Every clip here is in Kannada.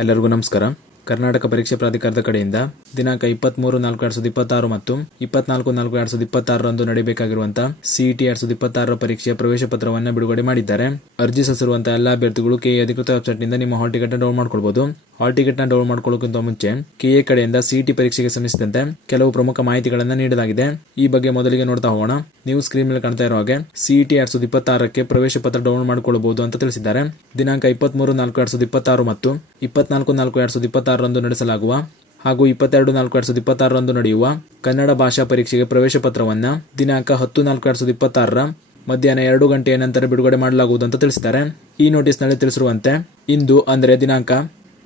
ಎಲ್ಲರಿಗೂ ನಮಸ್ಕಾರ. ಕರ್ನಾಟಕ ಪರೀಕ್ಷೆ ಪ್ರಾಧಿಕಾರದ ಕಡೆಯಿಂದ ದಿನಾಂಕ 23/4/2026 ಮತ್ತು 24/4/2026 ರಂದು ನಡೆಯಬೇಕಾಗಿರುವಂತಹ ಸಿಇಟಿ 2026 ಪರೀಕ್ಷೆಯ ಪ್ರವೇಶ ಪತ್ರವನ್ನು ಬಿಡುಗಡೆ ಮಾಡಿದ್ದಾರೆ. ಅರ್ಜಿ ಸಲ್ಲಿಸಿರುವಂತಹ ಎಲ್ಲ ಅಭ್ಯರ್ಥಿಗಳು ಕೆಎ ಅಧಿಕೃತ ವೆಬ್ಸೈಟ್ ನಿಂದ ನಿಮ್ಮ ಹಾಲ್ ಟಿಕೆಟ್ ಡೌನ್ಲೋಡ್ ಮಾಡ್ಕೊಳ್ಬಹುದು. ಹಾಲ್ ಟಿಕೆಟ್ ನ ಡೌನ್ಲೋಡ್ ಮಾಡ್ಕೊಳ್ಳೋಕ್ಕಿಂತ ಮುಂಚೆ ಕೆಎ ಕಡೆಯಿಂದ ಸಿಇಟಿ ಪರೀಕ್ಷೆಗೆ ಸಂಬಂಧಿಸಿದಂತೆ ಕೆಲವು ಪ್ರಮುಖ ಮಾಹಿತಿಗಳನ್ನು ನೀಡಲಾಗಿದೆ. ಈ ಬಗ್ಗೆ ಮೊದಲಿಗೆ ನೋಡ್ತಾ ಹೋಗೋಣ. ನೀವು ಸ್ಕ್ರೀನ್ ಮೇಲೆ ಕಾಣ್ತಾ ಇರೋ ಹಾಗೆ ಸಿಇಟಿ 2026ಕ್ಕೆ ಪ್ರವೇಶ ಪತ್ರ ಡೌನ್ಲೋಡ್ ಮಾಡಿಕೊಳ್ಳಬಹುದು ಅಂತ ತಿಳಿಸಿದ್ದಾರೆ. ದಿನಾಂಕ 23/4/2026 ಮತ್ತು 24/4/2026 ರಂದು ನಡೆಸಲಾಗುವ ಹಾಗೂ 22/4/2026 ರಂದು ನಡೆಯುವ ಕನ್ನಡ ಭಾಷಾ ಪರೀಕ್ಷೆಗೆ ಪ್ರವೇಶ ಪತ್ರವನ್ನು ದಿನಾಂಕ 10/4/2026 ಮಧ್ಯಾಹ್ನ 2 ಗಂಟೆಯ ನಂತರ ಬಿಡುಗಡೆ ಮಾಡಲಾಗುವುದು ಅಂತ ತಿಳಿಸಿದ್ದಾರೆ. ಈ ನೋಟಿಸ್ನಲ್ಲಿ ತಿಳಿಸಿರುವಂತೆ ಇಂದು ಅಂದರೆ ದಿನಾಂಕ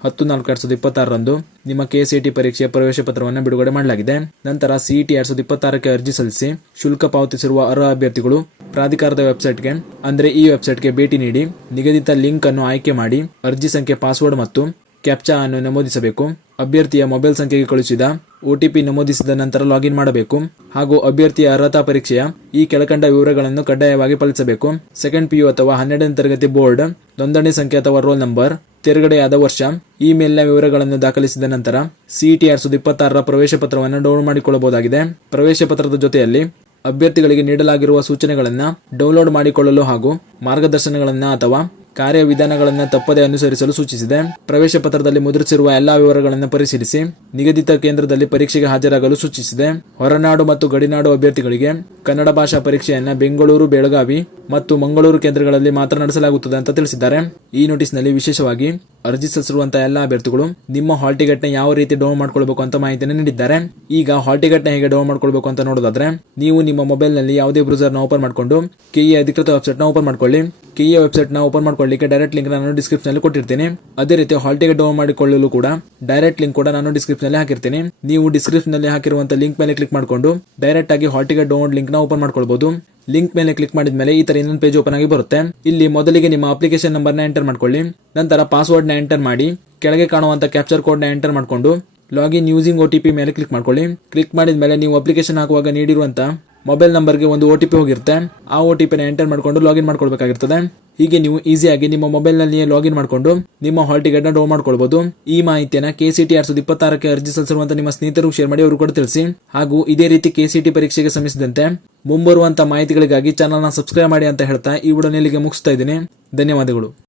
10/4/2026 ರಂದು ನಿಮ್ಮ ಕೆಸಿಟಿ ಪರೀಕ್ಷೆಯ ಪ್ರವೇಶ ಪತ್ರವನ್ನು ಬಿಡುಗಡೆ ಮಾಡಲಾಗಿದೆ. ನಂತರ ಸಿಇಟಿ 2026ಕ್ಕೆ ಅರ್ಜಿ ಸಲ್ಲಿಸಿ ಶುಲ್ಕ ಪಾವತಿಸಿರುವ ಅರ್ಹ ಅಭ್ಯರ್ಥಿಗಳು ಪ್ರಾಧಿಕಾರದ ವೆಬ್ಸೈಟ್ಗೆ ಅಂದರೆ ಈ ವೆಬ್ಸೈಟ್ಗೆ ಭೇಟಿ ನೀಡಿ ನಿಗದಿತ ಲಿಂಕ್ ಅನ್ನು ಆಯ್ಕೆ ಮಾಡಿ ಅರ್ಜಿ ಸಂಖ್ಯೆ, ಪಾಸ್ವರ್ಡ್ ಮತ್ತು ಕ್ಯಾಪ್ಚಾ ಅನ್ನು ನಮೂದಿಸಬೇಕು. ಅಭ್ಯರ್ಥಿಯ ಮೊಬೈಲ್ ಸಂಖ್ಯೆಗೆ ಕಳುಹಿಸಿದ OTP ನಮೂದಿಸಿದ ನಂತರ ಲಾಗಿನ್ ಮಾಡಬೇಕು ಹಾಗೂ ಅಭ್ಯರ್ಥಿಯ ಅರ್ಹತಾ ಪರೀಕ್ಷೆಯ ಈ ಕೆಳಕಂಡ ವಿವರಗಳನ್ನು ಕಡ್ಡಾಯವಾಗಿ ಪಾಲಿಸಬೇಕು. ಸೆಕೆಂಡ್ PU ಅಥವಾ 12ನೇ ತರಗತಿ ಬೋರ್ಡ್, ನೋಂದಣಿ ಸಂಖ್ಯೆ ಅಥವಾ ರೋಲ್ ನಂಬರ್, ತೇರ್ಗಡೆಯಾದ ವರ್ಷ, ಇಮೇಲ್ನ ವಿವರಗಳನ್ನು ದಾಖಲಿಸಿದ ನಂತರ ಸಿಇಟಿ 2026ರ ಪ್ರವೇಶ ಪತ್ರವನ್ನು ಡೌನ್ಲೋಡ್ ಮಾಡಿಕೊಳ್ಳಬಹುದಾಗಿದೆ. ಪ್ರವೇಶ ಪತ್ರದ ಜೊತೆಯಲ್ಲಿ ಅಭ್ಯರ್ಥಿಗಳಿಗೆ ನೀಡಲಾಗಿರುವ ಸೂಚನೆಗಳನ್ನು ಡೌನ್ಲೋಡ್ ಮಾಡಿಕೊಳ್ಳಲು ಹಾಗೂ ಮಾರ್ಗದರ್ಶನಗಳನ್ನು ಅಥವಾ ಕಾರ್ಯವಿಧಾನಗಳನ್ನು ತಪ್ಪದೆ ಅನುಸರಿಸಲು ಸೂಚಿಸಿದೆ. ಪ್ರವೇಶ ಪತ್ರದಲ್ಲಿ ಮುದ್ರಿಸಿರುವ ಎಲ್ಲಾ ವಿವರಗಳನ್ನು ಪರಿಶೀಲಿಸಿ ನಿಗದಿತ ಕೇಂದ್ರದಲ್ಲಿ ಪರೀಕ್ಷೆಗೆ ಹಾಜರಾಗಲು ಸೂಚಿಸಿದೆ. ಹೊರನಾಡು ಮತ್ತು ಗಡಿನಾಡು ಅಭ್ಯರ್ಥಿಗಳಿಗೆ ಕನ್ನಡ ಭಾಷಾ ಪರೀಕ್ಷೆಯನ್ನು ಬೆಂಗಳೂರು, ಬೆಳಗಾವಿ ಮತ್ತು ಮಂಗಳೂರು ಕೇಂದ್ರಗಳಲ್ಲಿ ಮಾತ್ರ ನಡೆಸಲಾಗುತ್ತದೆ ಅಂತ ತಿಳಿಸಿದ್ದಾರೆ. ಈ ನೋಟಿಸ್ನಲ್ಲಿ ವಿಶೇಷವಾಗಿ ಅರ್ಜಿ ಸಲ್ಲಿಸಿರುವಂತಹ ಎಲ್ಲಾ ಅಭ್ಯರ್ಥಿಗಳು ನಿಮ್ಮ ಹಾಲ್ ಟಿಕೆಟ್ ನ ಯಾವ ರೀತಿ ಡೌನ್ ಮಾಡ್ಕೊಳ್ಬೇಕು ಅಂತ ಮಾಹಿತಿಯನ್ನು ನೀಡಿದ್ದಾರೆ. ಈಗ ಹಾಲ್ ಟಿಕೆಟ್ ನ ಹೇಗೆ ಡೌನ್ ಮಾಡ್ಕೊಳ್ಬೇಕು ಅಂತ ನೋಡೋದಾದ್ರೆ, ನೀವು ನಿಮ್ಮ ಮೊಬೈಲ್ ನಲ್ಲಿ ಯಾವುದೇ ಬ್ರೌಸರ್ ನ ಓಪನ್ ಮಾಡಿಕೊಂಡು ಕೆಇ ಅಧಿಕೃತ ವೆಬ್ಸೈಟ್ ನ ಓಪನ್ ಮಾಡ್ಕೊಳ್ಳಿ. ಕೆಇ ವೆಬ್ಸೈಟ್ ನ ಓಪನ್ ಮಾಡ್ಕೊಳ್ಳಿಕ್ಕೆ ಡೈರೆಕ್ಟ್ ಲಿಂಕ್ ನಾನು ಡಿಸ್ಕ್ರಿಪ್ಷನ್ ನಲ್ಲಿ ಕೊಟ್ಟಿರ್ತೀನಿ. ಅದೇ ರೀತಿ ಹಾಲ್ ಟಿಕೆಟ್ ಡೌನ್ ಮಾಡಿಕೊಳ್ಳಲು ಕೂಡ ಡೈರೆಕ್ಟ್ ಲಿಂಕ್ ಕೂಡ ನಾನು ಡಿಸ್ಕ್ರಿಪ್ಷನ್ ನಲ್ಲಿ ಹಾಕಿರ್ತೀನಿ. ನೀವು ಡಿಸ್ಕ್ರಿಪ್ಷನ್ ನಲ್ಲಿ ಹಾಕಿರುವಂತಹ ಲಿಂಕ್ ಮೇಲೆ ಕ್ಲಿಕ್ ಮಾಡಿಕೊಂಡು ಡೈರೆಕ್ಟ್ ಆಗಿ ಹಾಲ್ ಟಿಕೆಟ್ ಡೌನ್ಲೋಡ್ ಲಿಂಕ್ ನ ಓಪನ್ ಮಾಡ್ಕೊಳ್ಬಹುದು. ಲಿಂಕ್ ಮೇಲೆ ಕ್ಲಿಕ್ ಮಾಡಿದ ಮೇಲೆ ಈ ತರ ಇನ್ನೊಂದು ಪೇಜ್ ಓಪನ್ ಆಗಿ ಬರುತ್ತೆ. ಇಲ್ಲಿ ಮೊದಲಿಗೆ ನಿಮ್ಮ ಅಪ್ಲಿಕೇಶನ್ ನಂಬರ್ ನ ಎಂಟರ್ ಮಾಡ್ಕೊಳ್ಳಿ. ನಂತರ ಪಾಸ್ವರ್ಡ್ ನ ಎಂಟರ್ ಮಾಡಿ ಕೆಳಗೆ ಕಾಣುವಂತ ಕ್ಯಾಪ್ಚರ್ ಕೋಡ್ ನ ಎಂಟರ್ ಮಾಡಿಕೊಂಡು ಲಾಗಿನ್ ಯೂಸಿಂಗ್ OTP ಮೇಲೆ ಕ್ಲಿಕ್ ಮಾಡ್ಕೊಳ್ಳಿ. ಕ್ಲಿಕ್ ಮಾಡಿದ ಮೇಲೆ ನೀವು ಅಪ್ಲಿಕೇಶನ್ ಹಾಕುವಾಗ ನೀಡಿರುವಂತ ಮೊಬೈಲ್ ನಂಬರ್ಗೆ ಒಂದು OTP ಹೋಗಿರುತ್ತೆ. ಆ OTP ನ ಎಂಟರ್ ಮಾಡಿಕೊಂಡು ಲಾಗಿನ್ ಮಾಡ್ಕೊಳ್ಬೇಕಾಗಿರ್ತದೆ. ಹೀಗೆ ನೀವು ಈಸಿಯಾಗಿ ನಿಮ್ಮ ಮೊಬೈಲ್ ನಲ್ಲಿ ಲಾಗಿನ್ ಮಾಡಿಕೊಂಡು ನಿಮ್ಮ ಹಾಲ್ ಟಿಕೆಟ್ ನ ಡೌನ್ ಮಾಡ್ಕೊಳ್ಬಹುದು. ಈ ಮಾಹಿತಿಯನ್ನ ಕೆಸಿಟಿ 2026ಕ್ಕೆ ಅರ್ಜಿ ಸಲ್ಲಿಸಿರುವಂತಹ ನಿಮ್ಮ ಸ್ನೇಹಿತರು ಶೇರ್ ಮಾಡಿ, ಅವರು ಕೂಡ ತಿಳಿಸಿ. ಹಾಗೂ ಇದೇ ರೀತಿ ಕೆಸಿಟಿ ಪರೀಕ್ಷೆಗೆ ಸಂಬಂಧಿಸಿದಂತೆ ಮುಂಬರುವಂತಹ ಮಾಹಿತಿಗಳಿಗಾಗಿ ಚಾನಲ್ ನ ಸಬ್ಸ್ಕ್ರೈಬ್ ಮಾಡಿ ಅಂತ ಹೇಳ್ತಾ ಈ ವಿಡಿಯೋನ ಇಲ್ಲಿಗೆ ಮುಗಿಸ್ತಾ ಇದ್ದೀನಿ. ಧನ್ಯವಾದಗಳು.